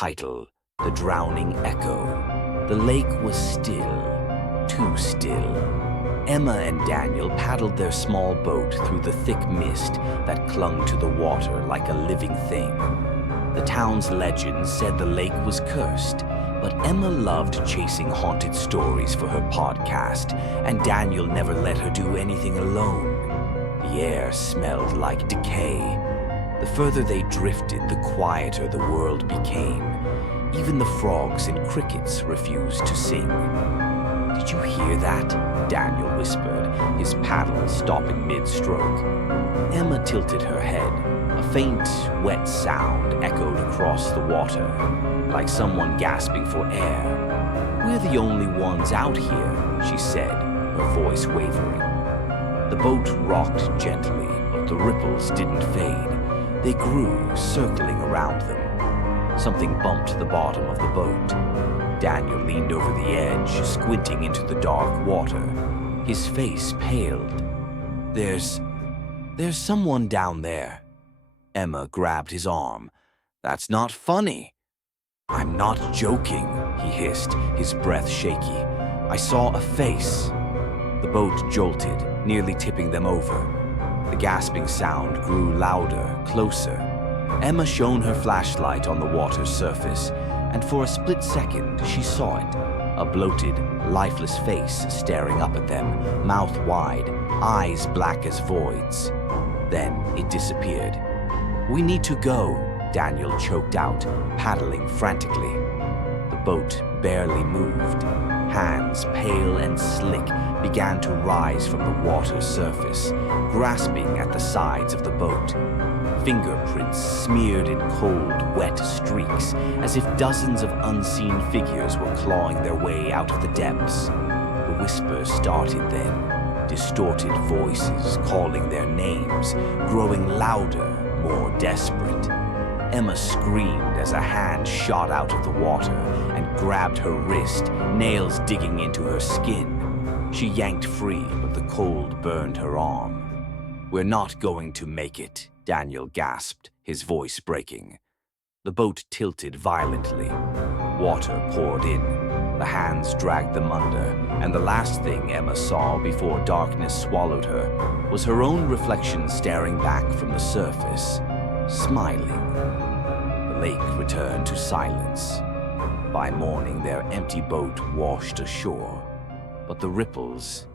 Title: The Drowning Echo. The lake was still, too still. Emma and Daniel paddled their small boat through the thick mist that clung to the water like a living thing. The town's legends said the lake was cursed, but Emma loved chasing haunted stories for her podcast, and Daniel never let her do anything alone. The air smelled like decay. The further they drifted, the quieter the world became. Even the frogs and crickets refused to sing. "Did you hear that?" Daniel whispered, his paddle stopping mid-stroke. Emma tilted her head. A faint, wet sound echoed across the water, like someone gasping for air. "We're the only ones out here," she said, her voice wavering. The boat rocked gently, but the ripples didn't fade. They grew, circling around them. Something bumped the bottom of the boat. Daniel leaned over the edge, squinting into the dark water. His face paled. There's someone down there." Emma grabbed his arm. "That's not funny." "I'm not joking," he hissed, his breath shaky. "I saw a face." The boat jolted, nearly tipping them over. The gasping sound grew louder, closer. Emma shone her flashlight on the water's surface, and for a split second she saw it. A bloated, lifeless face staring up at them, mouth wide, eyes black as voids. Then it disappeared. "We need to go," Daniel choked out, paddling frantically. The boat barely moved. Hands, pale and slick, began to rise from the water's surface, grasping at the sides of the boat. Fingerprints smeared in cold, wet streaks, as if dozens of unseen figures were clawing their way out of the depths. The whispers started then, distorted voices calling their names, growing louder, more desperate. Emma screamed as a hand shot out of the water and grabbed her wrist, nails digging into her skin. She yanked free, but the cold burned her arm. "We're not going to make it," Daniel gasped, his voice breaking. The boat tilted violently. Water poured in. The hands dragged them under, and the last thing Emma saw before darkness swallowed her was her own reflection staring back from the surface, smiling. The lake returned to silence. By morning, their empty boat washed ashore, but the ripples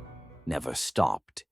never stopped.